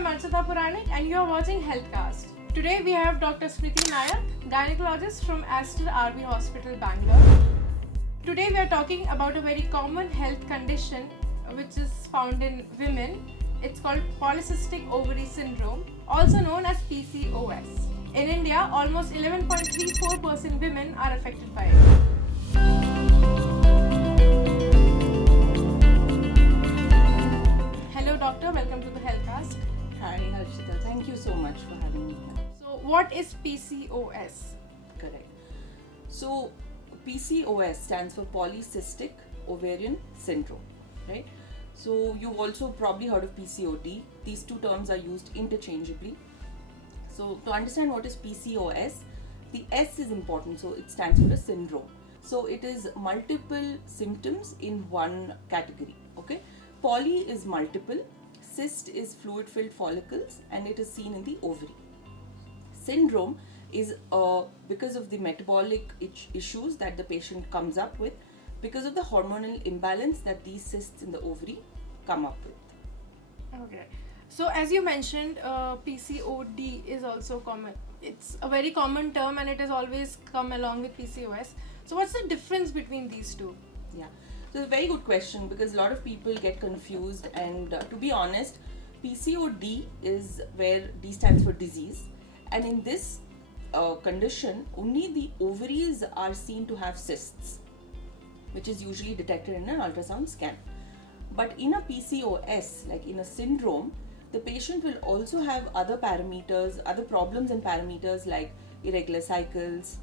I'm Archita Puranik and you are watching Healthcast. Today we have Dr Smrithi D Nayak, gynecologist from Aster RB Hospital, Bangalore. Today we are talking about a very common health condition which is found in women. It's called polycystic ovary syndrome, also known as PCOS. In India, almost 11.34% women are affected by it. Hello doctor, welcome to the Healthcast. Hi Archita, thank you so much for having me here. So what is PCOS? Correct. So PCOS stands for polycystic ovarian syndrome, right? So you've also probably heard of PCOD. These two terms are used interchangeably. So to understand what is PCOS, the S is important, so it stands for a syndrome. So it is multiple symptoms in one category, okay? Poly is multiple, cyst is fluid-filled follicles, and it is seen in the ovary. Syndrome is because of the metabolic issues that the patient comes up with, because of the hormonal imbalance that these cysts in the ovary come up with. Okay. So as you mentioned, PCOD is also common. It's a very common term and it has always come along with PCOS. So what's the difference between these two? Yeah. So it's a very good question because a lot of people get confused, and to be honest, PCOD is where D stands for disease, and in this condition only the ovaries are seen to have cysts, which is usually detected in an ultrasound scan. But in a PCOS, like in a syndrome, the patient will also have other parameters, other problems and parameters like irregular cycles,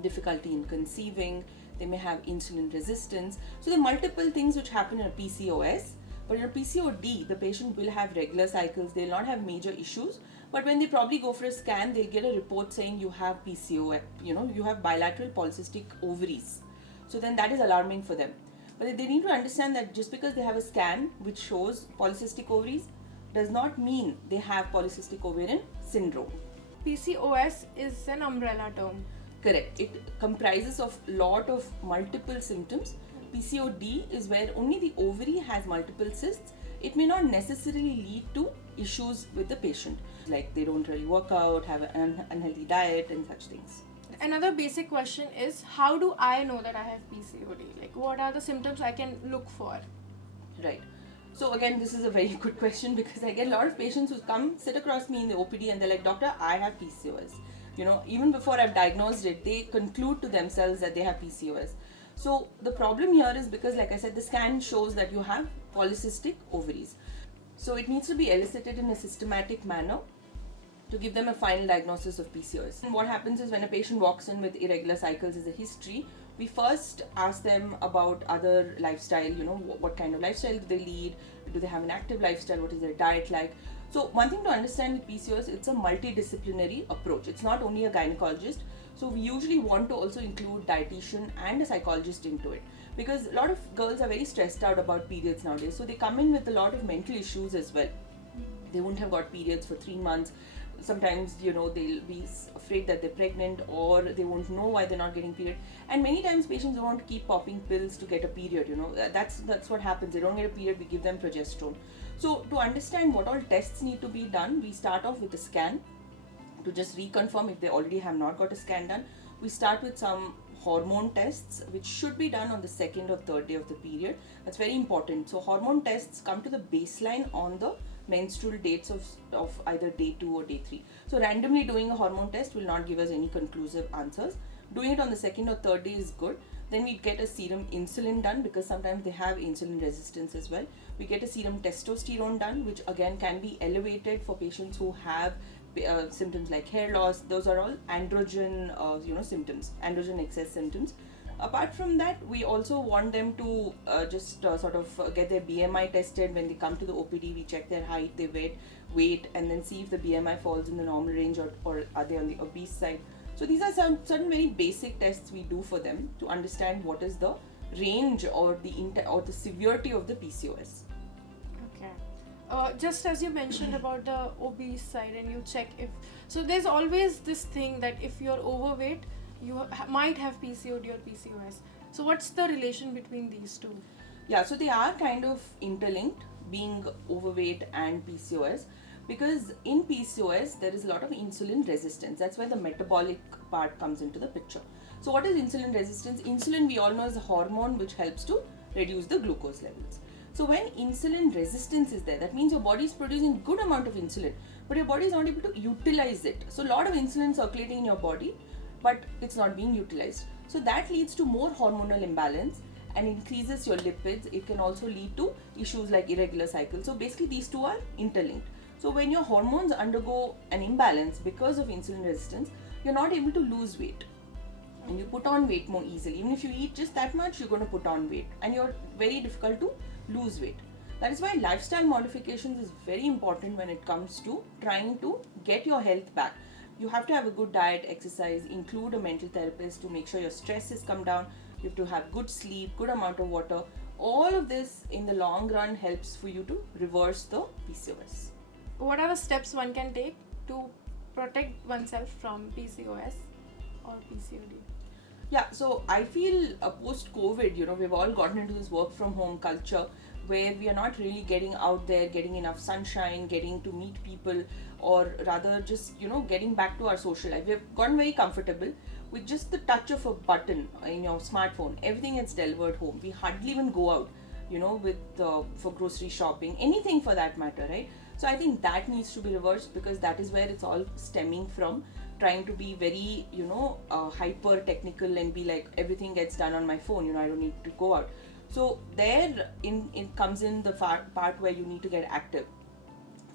difficulty in conceiving, they may have insulin resistance. So there are multiple things which happen in a PCOS, but in a PCOD, the patient will have regular cycles, they will not have major issues, but when they probably go for a scan, they'll get a report saying you have PCOS, you have bilateral polycystic ovaries. So then that is alarming for them. But they need to understand that just because they have a scan which shows polycystic ovaries does not mean they have polycystic ovarian syndrome. PCOS is an umbrella term. Correct. It comprises of lot of multiple symptoms. PCOD is where only the ovary has multiple cysts. It may not necessarily lead to issues with the patient, like they don't really work out, have an unhealthy diet and such things. Another basic question is, how do I know that I have PCOD? Like, what are the symptoms I can look for? Right. So again, this is a very good question because I get a lot of patients who come sit across me in the OPD and they're like, doctor, I have PCOS. Even before I've diagnosed it, they conclude to themselves that they have PCOS. So the problem here is because, like I said, the scan shows that you have polycystic ovaries. So it needs to be elicited in a systematic manner to give them a final diagnosis of PCOS. And what happens is when a patient walks in with irregular cycles as a history, we first ask them about other lifestyle, what kind of lifestyle do they lead, do they have an active lifestyle, what is their diet like. So one thing to understand with PCOS, it's a multidisciplinary approach. It's not only a gynecologist. So we usually want to also include dietitian and a psychologist into it, because a lot of girls are very stressed out about periods nowadays. So they come in with a lot of mental issues as well. They won't have got periods for 3 months. Sometimes, they'll be afraid that they're pregnant, or they won't know why they're not getting period. And many times patients don't want to keep popping pills to get a period, That's what happens. They don't get a period, we give them progesterone. So to understand what all tests need to be done, we start off with a scan to just reconfirm if they already have not got a scan done. We start with some hormone tests which should be done on the second or third day of the period. That's very important. So hormone tests come to the baseline on the menstrual dates of either day 2 or day 3. So randomly doing a hormone test will not give us any conclusive answers. Doing it on the second or third day is good. Then we get a serum insulin done because sometimes they have insulin resistance as well. We get a serum testosterone done, which again can be elevated for patients who have symptoms like hair loss. Those are all androgen symptoms, androgen excess symptoms. Apart from that, we also want them to get their BMI tested. When they come to the OPD, we check their height, their weight, and then see if the BMI falls in the normal range or are they on the obese side. So these are some certain very basic tests we do for them to understand what is the range or the severity of the PCOS. Okay. Just as you mentioned about the obese side, and you check if, so there's always this thing that if you're overweight, you might have PCOD or PCOS. So what's the relation between these two? Yeah, so they are kind of interlinked, being overweight and PCOS. Because in PCOS, there is a lot of insulin resistance. That's where the metabolic part comes into the picture. So what is insulin resistance? Insulin, we all know, is a hormone which helps to reduce the glucose levels. So when insulin resistance is there, that means your body is producing good amount of insulin, but your body is not able to utilize it. So a lot of insulin circulating in your body, but it's not being utilized. So that leads to more hormonal imbalance and increases your lipids. It can also lead to issues like irregular cycles. So basically these two are interlinked. So when your hormones undergo an imbalance because of insulin resistance, you're not able to lose weight. And you put on weight more easily. Even if you eat just that much, you're going to put on weight. And you're very difficult to lose weight. That is why lifestyle modifications is very important when it comes to trying to get your health back. You have to have a good diet, exercise, include a mental therapist to make sure your stress has come down. You have to have good sleep, good amount of water. All of this in the long run helps for you to reverse the PCOS. What are the steps one can take to protect oneself from PCOS or PCOD? Yeah, so I feel post-COVID, we've all gotten into this work from home culture where we are not really getting out there, getting enough sunshine, getting to meet people, or rather just, getting back to our social life. We've gotten very comfortable with just the touch of a button in your smartphone. Everything gets delivered home. We hardly even go out, for grocery shopping, anything for that matter, right? So I think that needs to be reversed because that is where it's all stemming from, trying to be very, hyper technical and be like everything gets done on my phone, I don't need to go out. So there in comes in the part where you need to get active.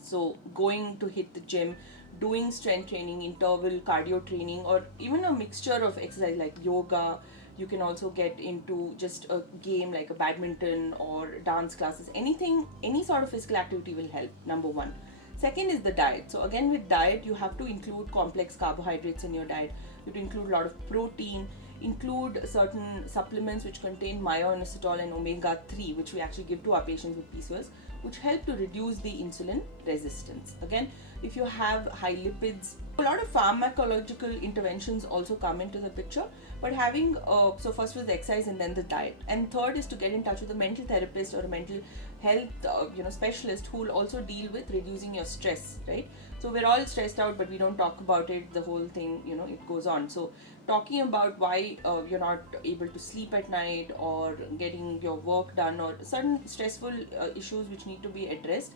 So going to hit the gym, doing strength training, interval, cardio training, or even a mixture of exercise like yoga. You can also get into just a game like a badminton or dance classes. Anything, any sort of physical activity will help, number one. Second is the diet. So again, with diet, you have to include complex carbohydrates in your diet. You have to include a lot of protein, include certain supplements which contain myo-inositol and omega-3, which we actually give to our patients with PCOS, which help to reduce the insulin resistance. Again, if you have high lipids, a lot of pharmacological interventions also come into the picture, but having, so first was the exercise and then the diet. And third is to get in touch with a mental therapist or a mental health specialist who will also deal with reducing your stress, right? So we're all stressed out, but we don't talk about it, the whole thing, it goes on. So talking about why you're not able to sleep at night or getting your work done or certain stressful issues which need to be addressed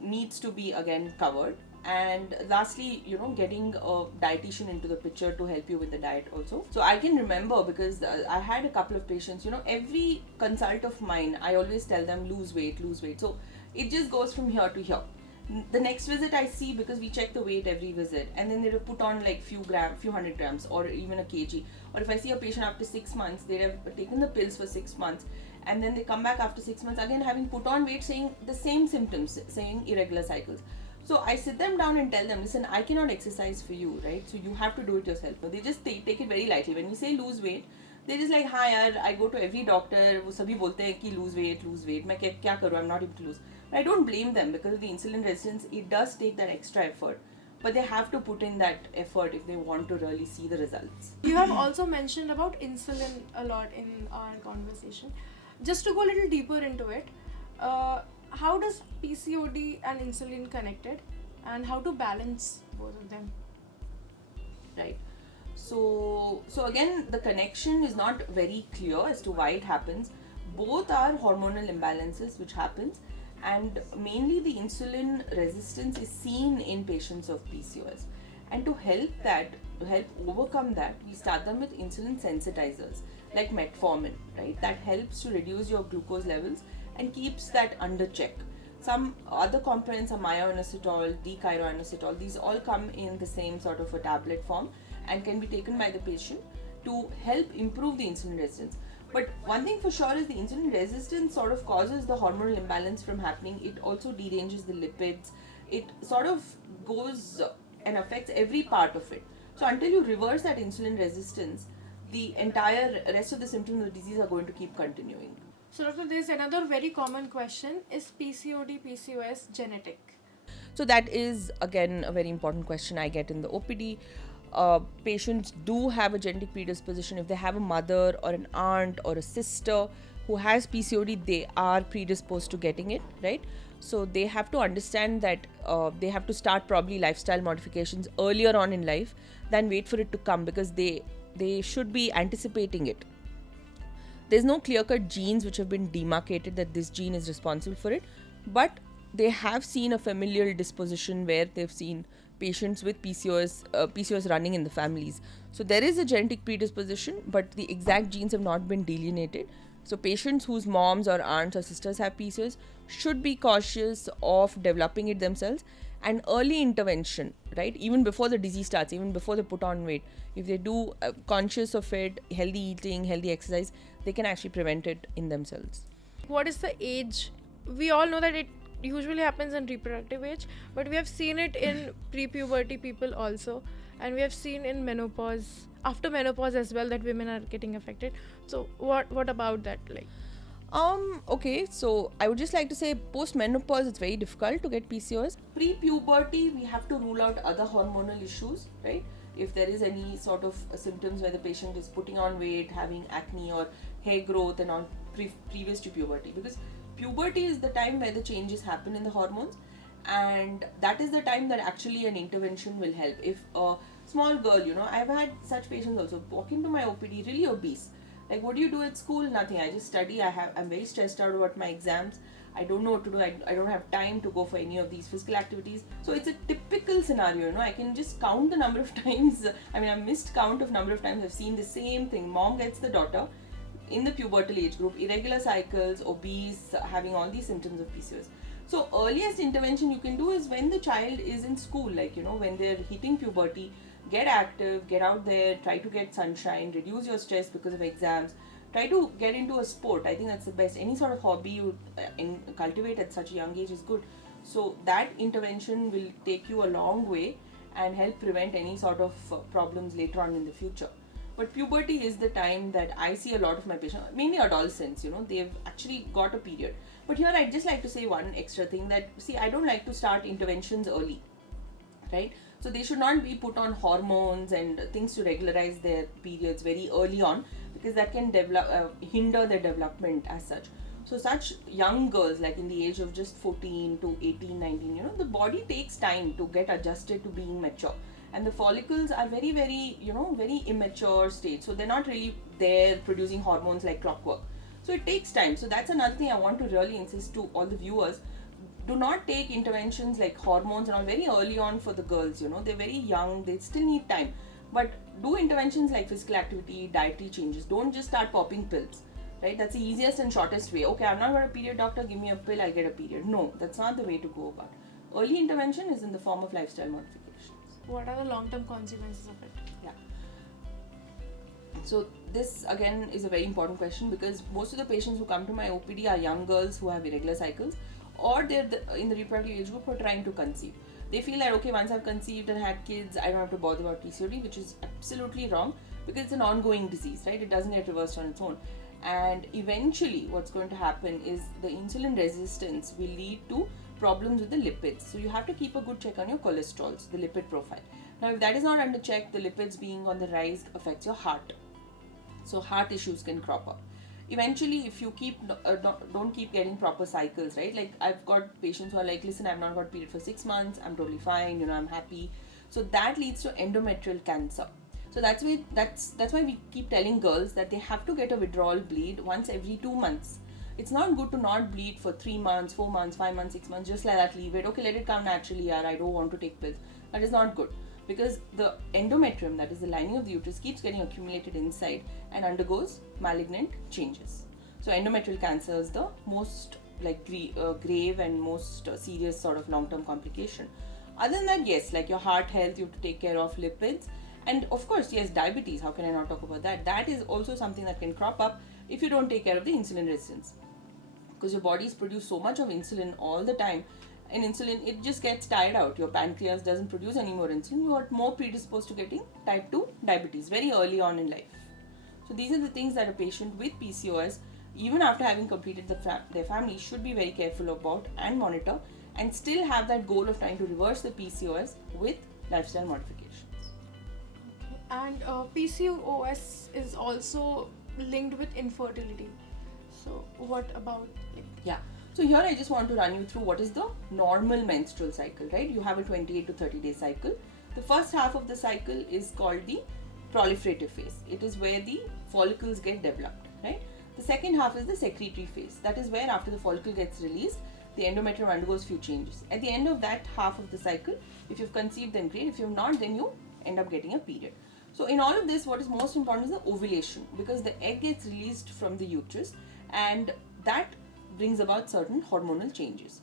needs to be again covered. And lastly, getting a dietitian into the picture to help you with the diet also. So I can remember because I had a couple of patients, every consult of mine, I always tell them lose weight. So it just goes from here to here. The next visit I see, because we check the weight every visit, and then they have put on like few 100 grams or even a kg. Or if I see a patient after 6 months, they have taken the pills for 6 months, and then they come back after 6 months again having put on weight, saying the same symptoms, saying irregular cycles. So I sit them down and tell them, listen, I cannot exercise for you, right? So you have to do it yourself. But they just take it very lightly. When we say lose weight, they're just like, hi yaar, I go to every doctor, वो सभी बोलते हैं कि lose weight, मैं क्या करूँ, I'm not able to lose. But I don't blame them because of the insulin resistance, it does take that extra effort. But they have to put in that effort if they want to really see the results. You have also mentioned about insulin a lot in our conversation. Just to go a little deeper into it, how does PCOD and insulin connected and how to balance both of them? Right. So again, the connection is not very clear as to why it happens. Both are hormonal imbalances which happens, and mainly the insulin resistance is seen in patients of PCOS. And to help overcome that, we start them with insulin sensitizers like metformin, right? That helps to reduce your glucose levels and keeps that under check. Some other components are myo-inositol, D-chiroinositol. These all come in the same sort of a tablet form and can be taken by the patient to help improve the insulin resistance. But one thing for sure is the insulin resistance sort of causes the hormonal imbalance from happening. It also deranges the lipids. It sort of goes and affects every part of it. So until you reverse that insulin resistance, the entire rest of the symptoms of the disease are going to keep continuing. So doctor, there's another very common question. Is PCOD, PCOS genetic? So that is again a very important question I get in the OPD. Patients do have a genetic predisposition. If they have a mother or an aunt or a sister who has PCOD, they are predisposed to getting it, right? So they have to understand that they have to start probably lifestyle modifications earlier on in life than wait for it to come, because they should be anticipating it. There's no clear-cut genes which have been demarcated that this gene is responsible for it, but they have seen a familial disposition where they've seen patients with PCOS running in the families. So there is a genetic predisposition, but the exact genes have not been delineated. So patients whose moms or aunts or sisters have PCOS should be cautious of developing it themselves, and early intervention, right? Even before the disease starts, even before they put on weight, if they do conscious of it, healthy eating, healthy exercise, they can actually prevent it in themselves. What is the age? We all know that it usually happens in reproductive age, but we have seen it in pre-puberty people also, and we have seen in menopause, after menopause as well, that women are getting affected. So what about that, like? Okay, so I would just like to say post-menopause it's very difficult to get PCOS. Pre-puberty we have to rule out other hormonal issues, right? If there is any sort of symptoms where the patient is putting on weight, having acne or hair growth and all previous to puberty, because puberty is the time where the changes happen in the hormones, and that is the time that actually an intervention will help. If a small girl, I've had such patients also walk into my OPD really obese. Like, what do you do at school? Nothing. I just study. I'm very stressed out about my exams. I don't know what to do. I don't have time to go for any of these physical activities. So it's a typical scenario, I can just count the number of times. I've missed count of number of times I've seen the same thing. Mom gets the daughter in the pubertal age group, irregular cycles, obese, having all these symptoms of PCOS. So earliest intervention you can do is when the child is in school, when they're hitting puberty. Get active, get out there, try to get sunshine, reduce your stress because of exams, try to get into a sport. I think that's the best. Any sort of hobby you cultivate at such a young age is good. So that intervention will take you a long way and help prevent any sort of problems later on in the future. But puberty is the time that I see a lot of my patients, mainly adolescents, they've actually got a period. But here I'd just like to say one extra thing that, I don't like to start interventions early, right? So they should not be put on hormones and things to regularize their periods very early on, because that can hinder their development as such. So such young girls, like in the age of just 14 to 18, 19, the body takes time to get adjusted to being mature. And the follicles are very, very, very immature stage. So they're not really there producing hormones like clockwork. So it takes time. So that's another thing I want to really insist to all the viewers. Do not take interventions like hormones and all very early on for the girls, they're very young, they still need time. But do interventions like physical activity, dietary changes. Don't just start popping pills, right? That's the easiest and shortest way. Okay, I've not got a period, doctor, give me a pill, I'll get a period. No, that's not the way to go about. Early intervention is in the form of lifestyle modifications. What are the long-term consequences of it? Yeah. So this again is a very important question, because most of the patients who come to my OPD are young girls who have irregular cycles, or they're in the reproductive age group who are trying to conceive. They feel that, okay, once I've conceived and had kids, I don't have to bother about PCOD, which is absolutely wrong, because it's an ongoing disease, right? It doesn't get reversed on its own. And eventually what's going to happen is the insulin resistance will lead to problems with the lipids. So you have to keep a good check on your cholesterol, the lipid profile. Now, if that is not under check, the lipids being on the rise affects your heart. So heart issues can crop up. Eventually, if you don't keep getting proper cycles, right? Like, I've got patients who are like, listen, I've not got period for 6 months, I'm totally fine, I'm happy. So that leads to endometrial cancer. So that's why we keep telling girls that they have to get a withdrawal bleed once every 2 months. It's not good to not bleed for 3 months, 4 months, 5 months, 6 months, just like that, leave it. Okay, let it come naturally, I don't want to take pills. That is not good, because the endometrium, that is the lining of the uterus, keeps getting accumulated inside and undergoes malignant changes. So endometrial cancer is the most grave and most serious sort of long-term complication. Other than that, yes, like your heart health, you have to take care of lipids. And of course, yes, diabetes, how can I not talk about that? That is also something that can crop up if you don't take care of the insulin resistance. Because your bodies produce so much of insulin all the time, and insulin, it just gets tired out. Your pancreas doesn't produce any more insulin. You are more predisposed to getting type 2 diabetes very early on in life. So these are the things that a patient with PCOS, even after having completed their family, should be very careful about and monitor, and still have that goal of trying to reverse the PCOS with lifestyle modifications. Okay. And PCOS is also linked with infertility. So what about it? Yeah. So here I just want to run you through what is the normal menstrual cycle, right? You have a 28 to 30 day cycle. The first half of the cycle is called the proliferative phase. It is where the follicles get developed, right? The second half is the secretory phase. That is where after the follicle gets released, the endometrium undergoes few changes. At the end of that half of the cycle, if you've conceived, then great. If you've not, then you end up getting a period. So in all of this, what is most important is the ovulation, because the egg gets released from the uterus and that brings about certain hormonal changes.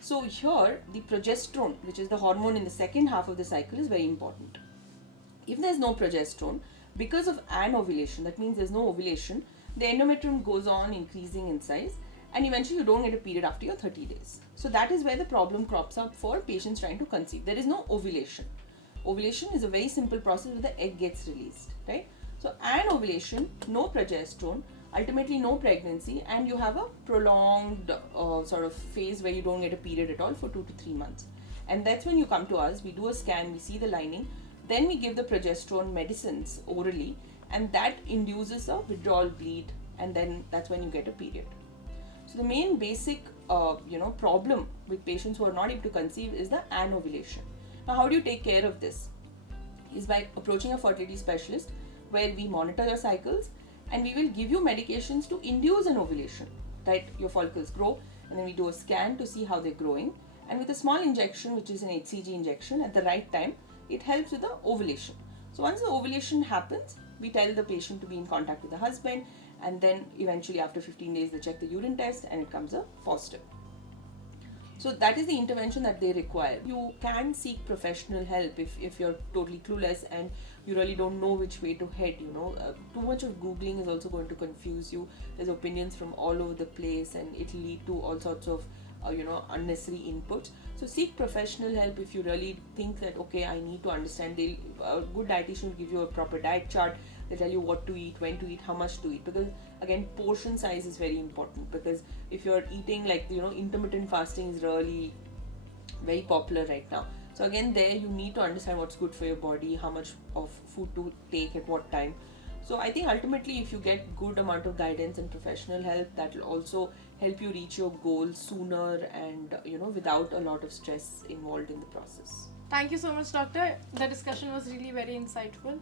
So here the progesterone, which is the hormone in the second half of the cycle, is very important. If there's no progesterone, because of anovulation, that means there's no ovulation, the endometrium goes on increasing in size and eventually you don't get a period after your 30 days. So that is where the problem crops up for patients trying to conceive. There is no ovulation. Ovulation is a very simple process where the egg gets released, right? So anovulation, no progesterone, ultimately no pregnancy, and you have a prolonged sort of phase where you don't get a period at all for 2 to 3 months. And that's when you come to us, we do a scan, we see the lining, then we give the progesterone medicines orally, and that induces a withdrawal bleed, and then that's when you get a period. So the main basic problem with patients who are not able to conceive is the anovulation. Now how do you take care of this? Is by approaching a fertility specialist where we monitor your cycles and we will give you medications to induce an ovulation, right? Your follicles grow and then we do a scan to see how they're growing, and with a small injection, which is an HCG injection, at the right time, it helps with the ovulation. So once the ovulation happens, we tell the patient to be in contact with the husband, and then eventually after 15 days they check the urine test and it comes a positive. So that is the intervention that they require. You can seek professional help if you're totally clueless and you really don't know which way to head. Too much of Googling is also going to confuse you. There's opinions from all over the place and it'll lead to all sorts of unnecessary inputs. So seek professional help if you really think that, okay, I need to understand. A good dietitian will give you a proper diet chart. They tell you what to eat, when to eat, how much to eat, because again, portion size is very important. Because if you're eating intermittent fasting is really very popular right now. So again, there you need to understand what's good for your body, how much of food to take at what time. So I think ultimately if you get good amount of guidance and professional help, that will also help you reach your goals sooner and without a lot of stress involved in the process. Thank you so much, doctor. The discussion was really very insightful.